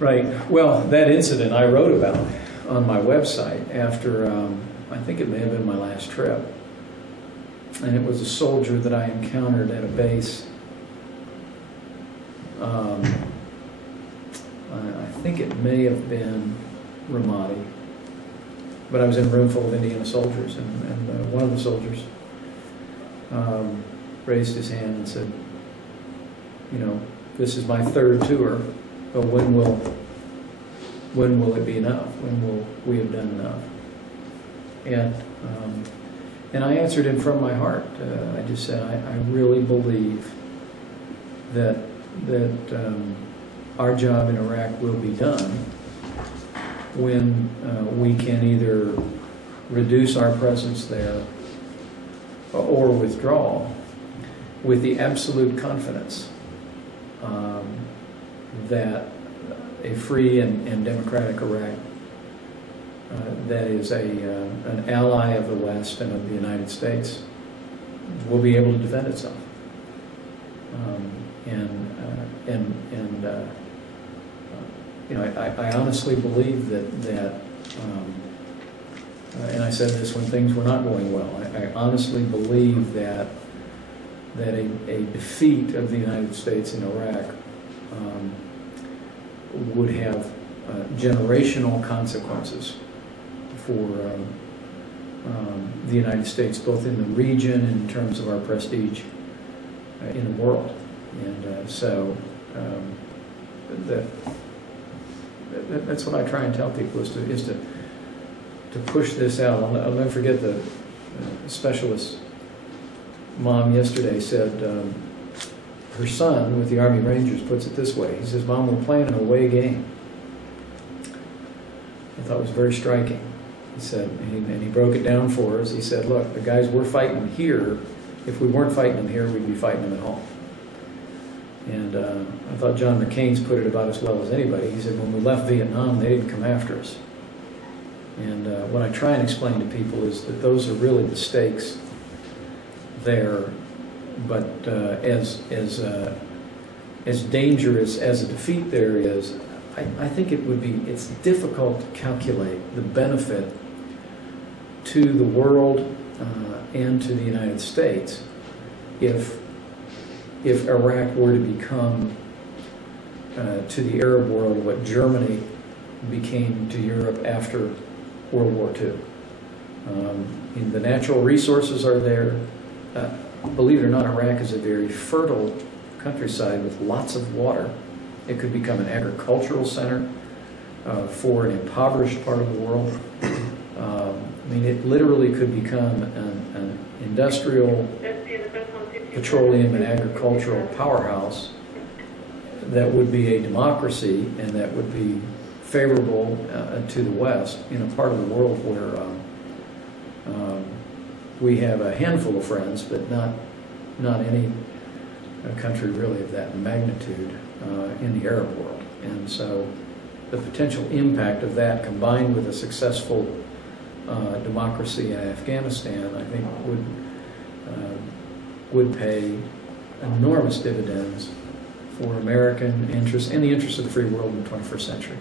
Right. Well, that incident I wrote about on my website after, I think it may have been my last trip. And it was a soldier that I encountered at a base. I think it may have been Ramadi. But I was in a room full of Indiana soldiers, and one of the soldiers raised his hand and said, you know, this is my third tour, but when will it be enough? When will we have done enough? And I answered him from my heart. I just said, I really believe that our job in Iraq will be done when we can either reduce our presence there or withdraw with the absolute confidence that a free and democratic Iraq that is an ally of the West and of the United States will be able to defend itself. You know, I honestly believe that and I said this when things were not going well, I honestly believe that a defeat of the United States in Iraq would have generational consequences for the United States, both in the region and in terms of our prestige in the world. And that's what I try and tell people, is to push this out. I'll never forget the specialist mom yesterday said her son with the Army Rangers puts it this way. He says, "Mom, we're playing an away game." I thought it was very striking. He said, and he broke it down for us. He said, "Look, the guys we're fighting here, if we weren't fighting them here, we'd be fighting them at home." And I thought John McCain's put it about as well as anybody. He said, when we left Vietnam, they didn't come after us. And what I try and explain to people is that those are really the stakes there, but as dangerous as a defeat there is, I think it's difficult to calculate the benefit to the world and to the United States if Iraq were to become to the Arab world what Germany became to Europe after World War II. And the natural resources are there. Believe it or not, Iraq is a very fertile countryside with lots of water. It could become an agricultural center for an impoverished part of the world. I mean, it literally could become an industrial, petroleum and agricultural powerhouse that would be a democracy and that would be favorable to the West in a part of the world where we have a handful of friends, but not any country really of that magnitude in the Arab world. And so the potential impact of that, combined with a successful democracy in Afghanistan, I think would pay enormous dividends for American interests and the interests of the free world in the 21st century.